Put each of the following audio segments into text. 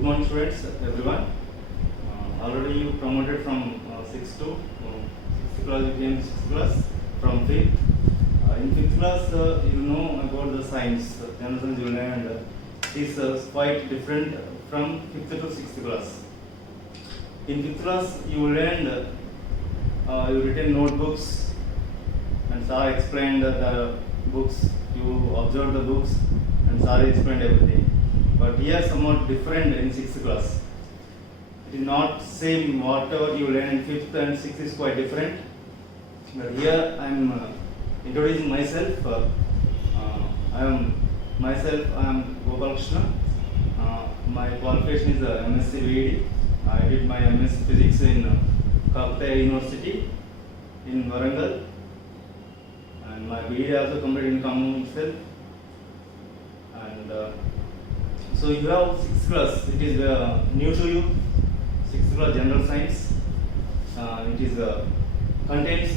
Good morning, students, everyone. Already you promoted from 6th to 6th class, you came 6th class from 5th. In 5th class, you know about the science, general science you learned. It is quite different from 5th to 6th class. In 5th class, you learned, you written notebooks, and sir explained the books. You observed the books, and sir explained everything. But here somewhat different in 6th class. It is not same whatever you learn in 5th and 6th is quite different. But here I am introducing myself. I am Gopal Krishna. My qualification is MSc VED. I did my MSc Physics in Kakatiya University in Warangal, and my BEd also completed in Khammam itself. And so you have 6th class. It is new to you. 6th class general science. It is contains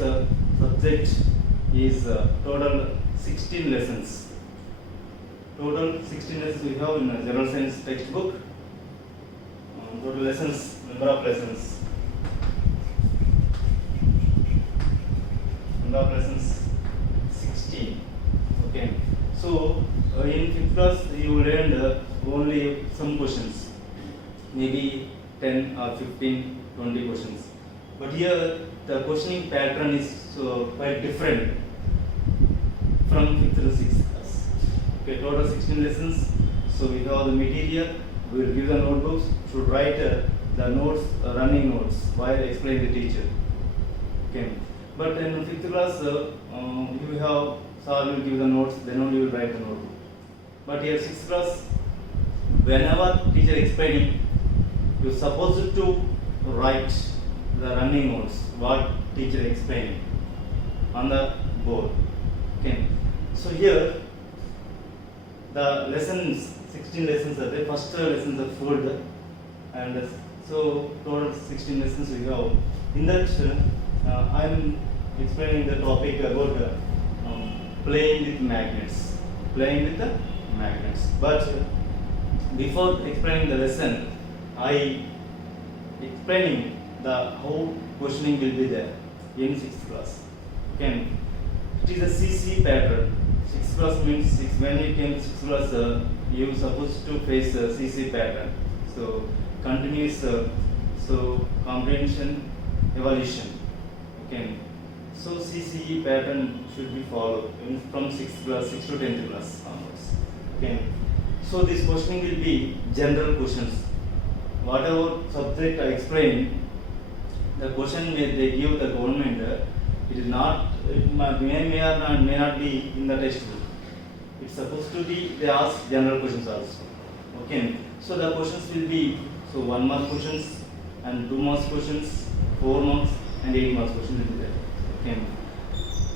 subject is total 16 lessons. Total 16 lessons we have in a general science textbook. Total lessons, number of lessons. Number of lessons 16. Okay. So in 5th class you learned only some questions, maybe 10 or 15, 20 questions. But here the questioning pattern is quite different from 5th to 6th class. Okay, total 16 lessons. So we have the material. We will give the notebooks. Should write the notes, running notes while explaining the teacher. Okay. But in 5th class, you have sir will give the notes. Then only you will write the notebook. But here 6th class, whenever teacher explaining, you are supposed to write the running notes, what teacher explaining on the board. Okay. So here the lessons, 16 lessons are there. First lessons are fold, and so total 16 lessons we have. In that I am explaining the topic about playing with magnets. Playing with the magnets. But before explaining the lesson, I explaining the how questioning will be there in 6th class. Okay. It is a CC pattern. 6th class means when you came 6th class, you are supposed to face a CC pattern. So continuous, so comprehension, evaluation. Okay. So CCE pattern should be followed from 6th class, 6th to 10th class onwards. Okay. So this questioning will be general questions. Whatever subject I explain, the question they give the government, it is not, it may not be in the textbook. It's supposed to be, they ask general questions also. Okay. So the questions will be, so 1 mark questions and 2 marks questions, 4 marks and 8 marks questions will be there. Okay.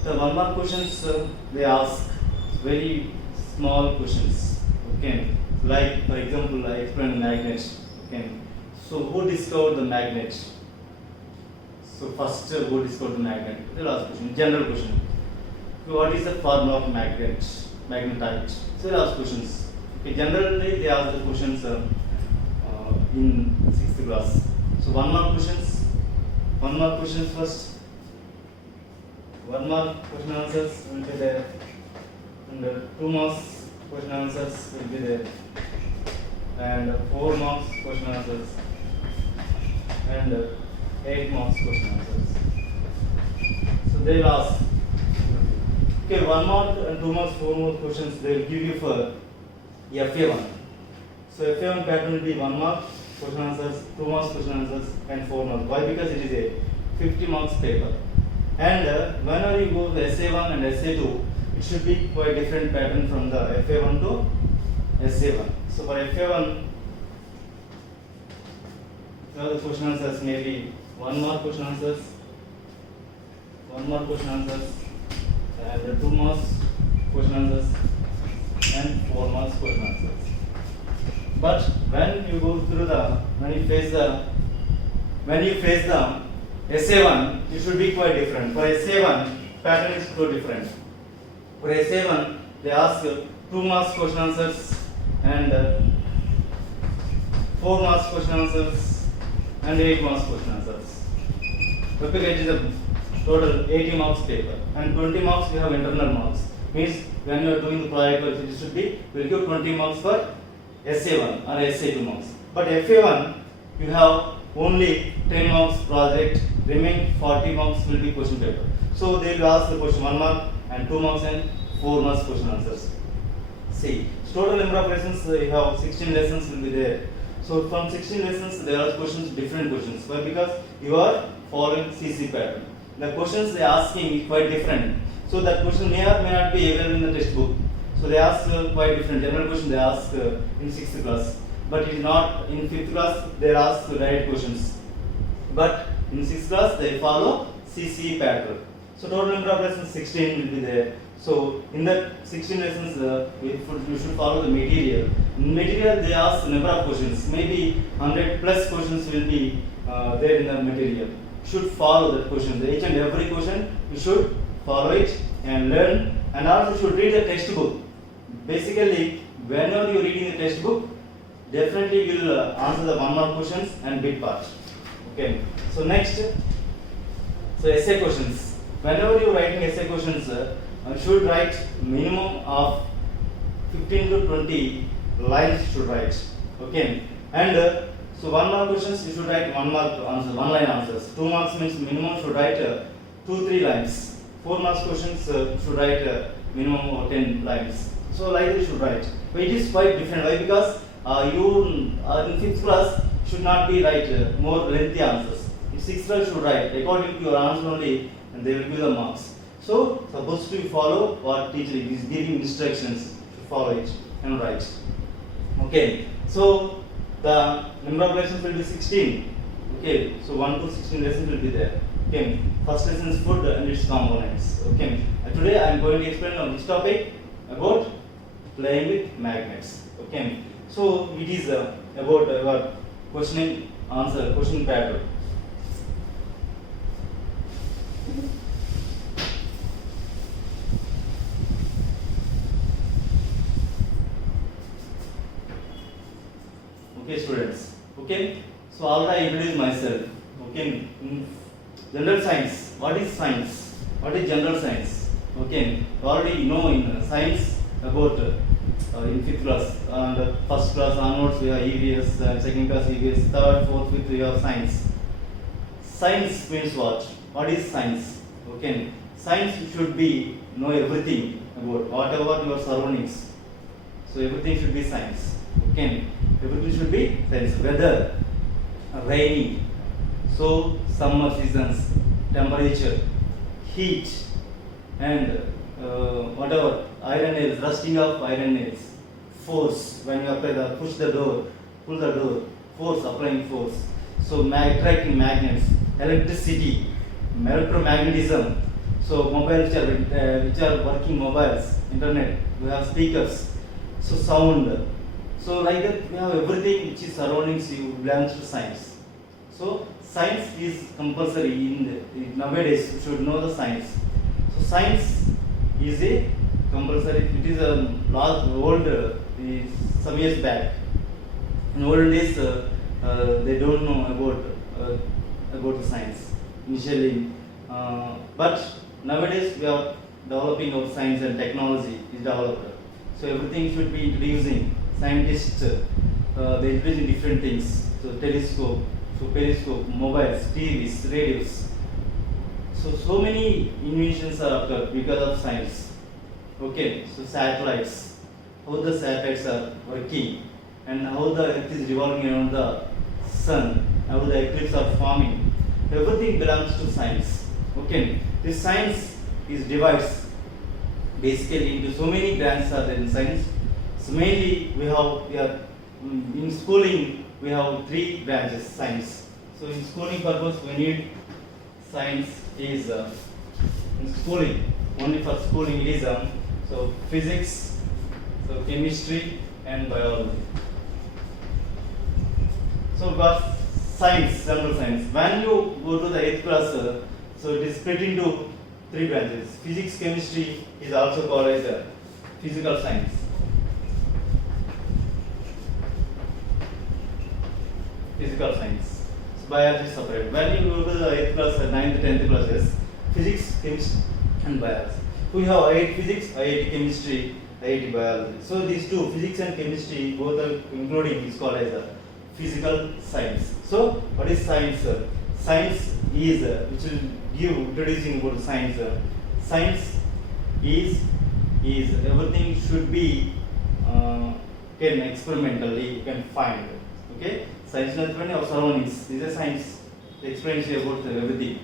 The 1 mark questions they ask very small questions. Okay. Like for example, I explained magnet. Okay. So who discovered the magnet? So first, who discovered the magnet? The last question, general question. What is the form of magnet? Magnetite. So last questions. Okay. Generally, they ask the questions in 6th class. So 1 mark questions. 1 mark questions first. 1 mark question answers will be there, and 2 marks question answers will be there, and 4 marks question answers, and 8 marks question answers. So they will ask. Okay, 1 mark and 2 marks, 4 marks questions they will give you for FA1. So FA1 pattern will be 1 mark question answers, 2 marks question answers, and 4 marks. Why? Because it is a 50 marks paper. And whenever you go to SA1 and SA2, it should be quite different pattern from the FA1 to SA1. So for FA1, the question answers may be 1 mark question answers, 1 mark question answers, and 2 marks question answers, and 4 marks question answers. But when you go through when you face the SA1, it should be quite different. For SA1, pattern is so different. For SA1, they ask 2 marks question answers and 4 marks question answers and 8 marks question answers. Okay, it is a total 80 marks paper and 20 marks we have internal marks. Means when you are doing the project work, it should be, we will give 20 marks for SA1 or SA2 marks. But FA1 you have only 10 marks project, remaining 40 marks will be question paper. So they will ask the question 1 mark and 2 marks and 4 marks question answers. See, total number of lessons you have 16 lessons will be there. So from 16 lessons there are questions, different questions. Why? Because you are following CC pattern. The questions they are asking is quite different. So that question may or may not be available in the textbook. So they ask quite different. General question they ask in 6th class. But it is not in 5th class they ask direct questions. But in 6th class they follow CC pattern. So total number of lessons 16 will be there. So in that 16 lessons you should follow the material. In material they ask number of questions. Maybe 100 plus questions will be there in the material. Should follow that question. Each and every question you should follow it and learn, and also should read the textbook. Basically, whenever you are reading the textbook, definitely you will answer the 1 mark questions and big part. Okay. So next, so essay questions. Whenever you are writing essay questions, you should write minimum of 15 to 20 lines. Should write. Okay. And so 1 mark questions you should write 1 mark answer, 1 line answers. 2 marks means minimum should write 2-3 lines. 4 marks questions should write minimum of 10 lines. So like this should write. But it is quite different. Why? Because you in 5th class should not be write more lengthy answers. In 6th class should write according to your answer only, and they will give the marks. So supposed to follow what teacher is giving instructions, to follow it and write. Okay. So the number of lessons will be 16. Okay. So 1 to 16 lessons will be there. Okay. First lesson is food and its components. Okay. Today I am going to explain on this topic about playing with magnets. Okay. So it is about our questioning answer, question pattern. Okay, students. Okay. So already I introduced myself. Okay. General science. What is science? What is general science? Okay. You already know in science about in 5th class and 1st class onwards we have EVS, 2nd class EVS, 3rd, 4th, 5th we have science. Science means what? What is science? Okay. Science should be know everything about whatever your surroundings. So everything should be science. Okay. Everything should be science. Weather, rainy, so summer seasons, temperature, heat, and whatever iron nails, rusting of iron nails, force when you apply the push the door, pull the door, force, applying force. So attracting magnets, electricity, electromagnetism. So mobiles which are working mobiles, internet, we have speakers. So sound. So like that we have everything which is surroundings you belongs to science. So science is compulsory in nowadays you should know the science. So science is a compulsory. It is a large old some years back. In old days they don't know about the science initially, but nowadays we are developing our science and technology is developed. So everything should be introducing. Scientists they introduce different things. So telescope, so periscope, mobiles, TVs, radios. So many inventions are occurred because of science. Okay, so satellites, how the satellites are working, and how the earth is revolving around the sun, how the eclipses are forming. Everything belongs to science. Okay, this science is divides basically into so many branches are there in science. So mainly we are in schooling we have 3 branches science. So in schooling purpose we need science is in schooling only for schooling it is so physics, so chemistry and biology. So got science, general science. When you go to the 8th class, so it is split into 3 branches. Physics, chemistry is also called as physical science. physical science. So biology is separate. When you go to the 8th class, 9th, 10th classes, physics, chemistry, and biology. We have IIT physics, IIT chemistry, IIT biology. So these two, physics and chemistry, both are including is called as a physical science. So what is science? Science is which will give introducing about science. Science is everything should be can experimentally you can find. Okay, science is not our surroundings. This is science. It explains you about everything.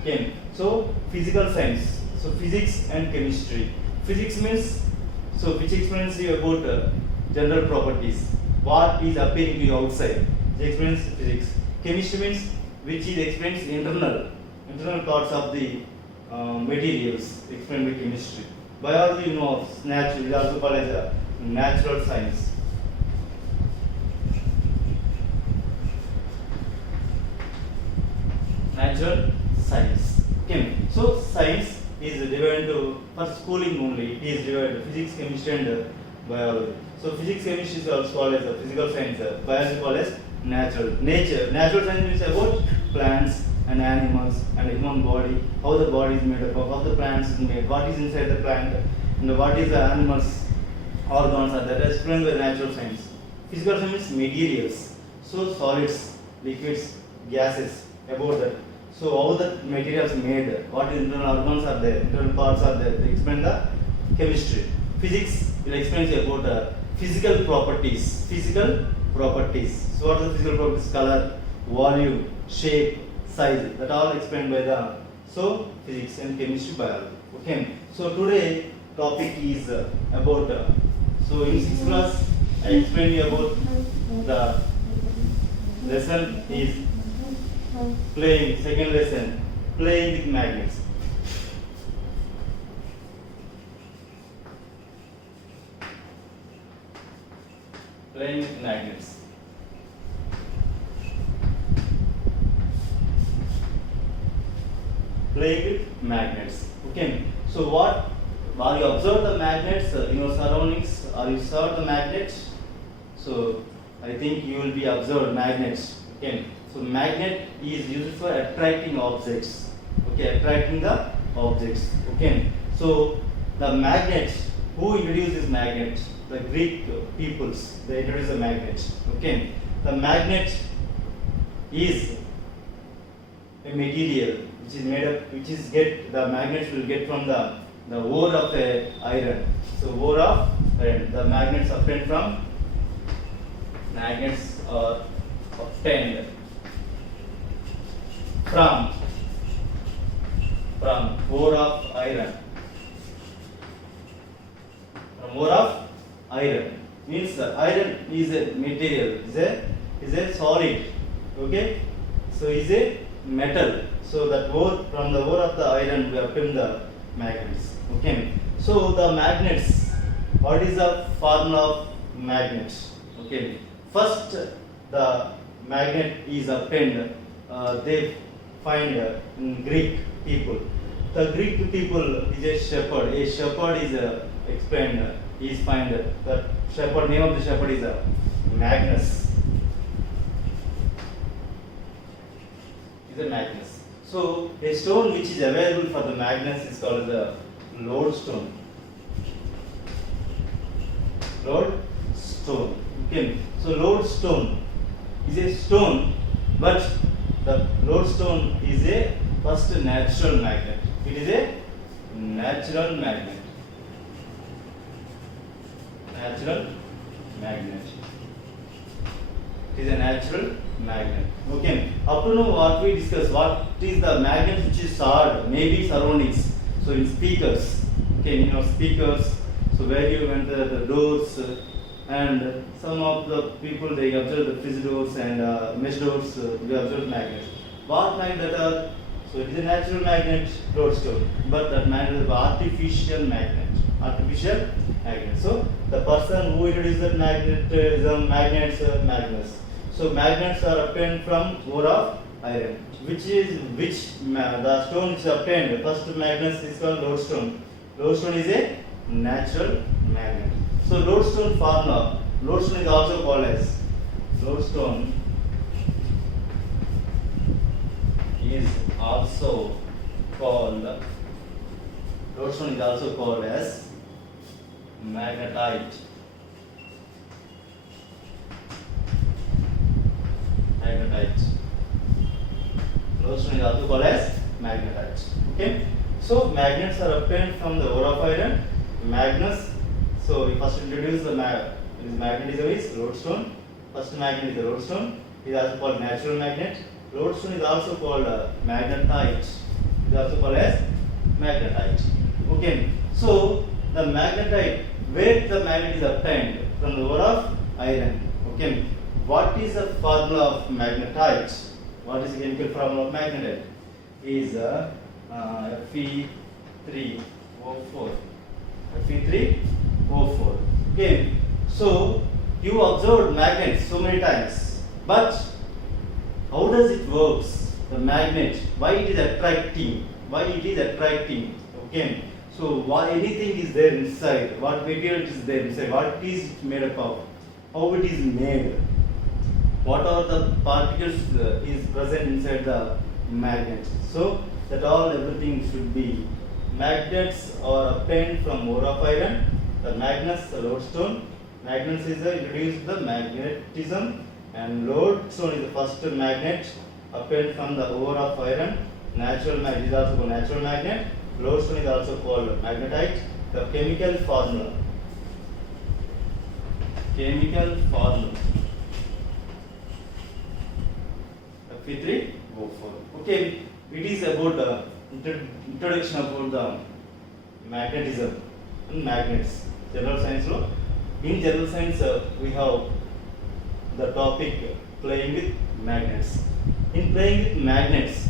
Okay, so physical science. So physics and chemistry. Physics means so which explains you about general properties. What is appearing to you outside? It explains physics. Chemistry means which is explains internal parts of the materials explained by chemistry. Biology, you know, natural is also called as a natural science. Natural science. Okay. So science is divided into for schooling only. It is divided into physics, chemistry, and biology. So physics, chemistry is also called as a physical science. Biology called as nature. Natural science means about plants and animals and human body, how the body is made up of, how the plants is made, what is inside the plant, and what is the animals organs are that is explained by natural science. Physical science means materials. So solids, liquids, gases, about that. So how the materials made, what internal organs are there, internal parts are there. They explain the chemistry. Physics will explain about physical properties. Physical properties. So what are the physical properties? Color, volume, shape, size. That all explained by the physics and chemistry, biology. Okay. So today topic is about so in 6th class I explained you about the lesson is playing. Second lesson, playing with magnets. Playing with magnets. Playing with magnets. Okay. So what? While you observe the magnets in your surroundings, or you observe the magnets, so I think you will be observed magnets. Okay. So magnet is used for attracting objects. Okay, attracting the objects. Okay. So the magnet, who introduced this magnet? The Greek peoples. They introduced the magnet. Okay. The magnet is a material which is made up, which is the magnets will get from the ore of the iron. So ore of iron. The magnets obtained from magnets are obtained from ore of iron. From ore of iron means the iron is a material, is a solid. Okay, so is a metal. So that ore, from the ore of the iron we obtain the magnets. Okay, so the magnets. What is the formula of magnets? Okay, first the magnet is obtained. They find in Greek people. The Greek people is a shepherd. A shepherd is explained. Is find the shepherd. Name of the shepherd is Magnus. Is a Magnus. So a stone which is available for the Magnus is called the lodestone. Lodestone. Okay. So lodestone is a stone, but the lodestone is a first natural magnet. It is a natural magnet. Natural magnet. It is a natural magnet. Okay. Up to now, what we discussed, what is the magnet which is hard, maybe surroundings. So in speakers, okay, speakers. So where you enter the doors, and some of the people they observe the fridge doors and mesh doors. We observe magnets. What magnet that are? So it is a natural magnet, lodestone, but that magnet is artificial magnet. Artificial magnet. So the person who introduced that magnetism, magnets, Magnus. So magnets are obtained from ore of iron. The stone which is obtained, first Magnus is called lodestone. Lodestone is a natural magnet. So lodestone formula. Lodestone is also called as lodestone is also called lodestone is also called as magnetite. Magnetite. Lodestone is also called as magnetite. Okay. So magnets are obtained from the ore of iron. Magnets. So we first introduce the magnetism is lodestone. First magnet is the lodestone. It is also called natural magnet. Lodestone is also called magnetite. It is also called as magnetite. Okay. So the magnetite, where the magnet is obtained from the ore of iron. Okay. What is the formula of magnetite? What is the chemical formula of magnetite? Is Fe3O4. Fe3O4. Okay. So you observed magnets so many times, but how does it works? The magnet, why it is attracting? Why it is attracting? Okay. So why anything is there inside? What material is there inside? What is it made up of? How it is made? What are the particles is present inside the magnet? So that all everything should be. Magnets are obtained from ore of iron. The magnets, the lodestone. Magnets is introduced the magnetism, and lodestone is the first magnet obtained from the ore of iron. Natural magnet is also called natural magnet. Lodestone is also called magnetite. The chemical formula. Chemical formula. Fe3O4. Okay, it is about introduction about the magnetism and magnets. General science law. In general science, we have the topic playing with magnets. In playing with magnets,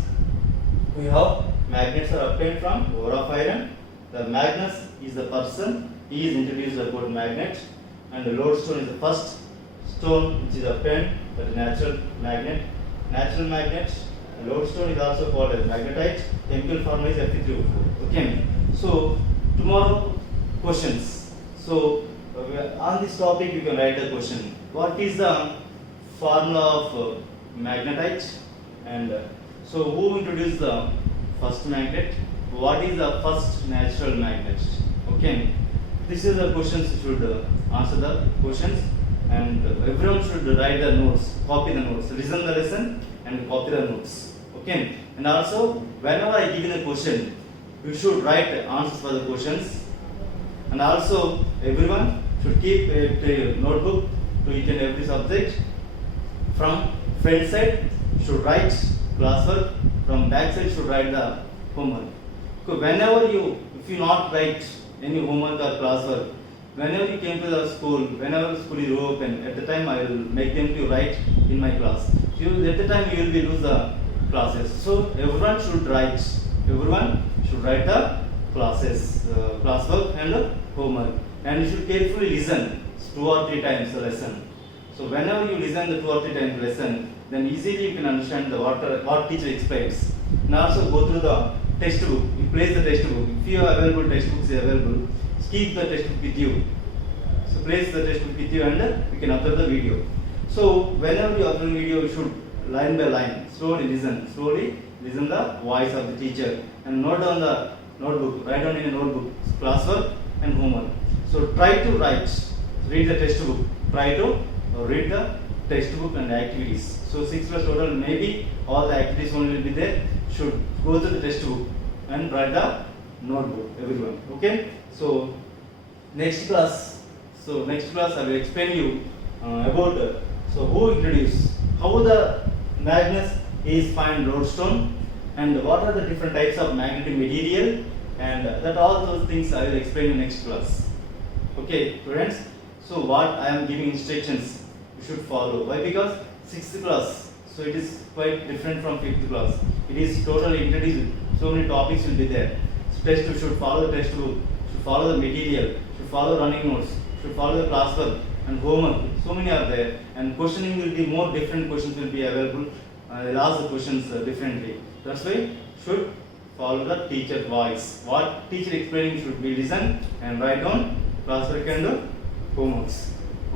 we have magnets are obtained from ore of iron. The Magnus is the person. He is introduced about magnet, and the lodestone is the first stone which is obtained, that is natural magnet. Natural magnet. Lodestone is also called as magnetite. Chemical formula is Fe3O4. Okay. So tomorrow questions. So on this topic you can write a question. What is the formula of magnetite? And so who introduced the first magnet? What is the first natural magnet? Okay. This is the questions you should answer the questions, and everyone should write the notes, copy the notes, listen the lesson and copy the notes. Okay. And also whenever I give you the question, you should write answers for the questions, and also everyone should keep a notebook to each and every subject. From front side should write classwork, from back side should write the homework. So whenever if you not write any homework or classwork, whenever you came to the school, whenever the school is open, at the time I will make them to write in my class. So at the time you will be lose the classes. So everyone should write. Everyone should write the classes, classwork and homework, and you should carefully listen 2 or 3 times the lesson. So whenever you listen the 2 or 3 times lesson, then easily you can understand the what teacher explains. And also go through the textbook. You place the textbook. If you have available textbooks available, keep the textbook with you. So place the textbook with you, and you can observe the video. So whenever you observe the video, you should line by line slowly listen the voice of the teacher, and note down the notebook. Write down in a notebook classwork and homework. So try to read the textbook. Try to read the textbook and activities. So 6 plus total, maybe all the activities only will be there. Should go to the textbook and write the notebook, everyone. Okay. So next class I will explain you about so who introduced, how the Magnus is find lodestone, and what are the different types of magnetic material, and that all those things I will explain in next class. Okay, students. So what I am giving instructions you should follow. Why? Because 6th class, so it is quite different from 5th class. It is totally introduced. So many topics will be there. So test you should follow the textbook, should follow the material, should follow running notes, should follow the classwork and homework. So many are there, and questioning will be more different. Questions will be available. They'll ask the questions differently. That's why should follow the teacher voice. What teacher explaining should be listen and write down classwork and homeworks.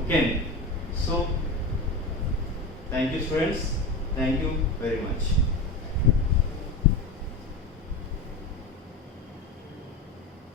Okay. So thank you, students. Thank you very much.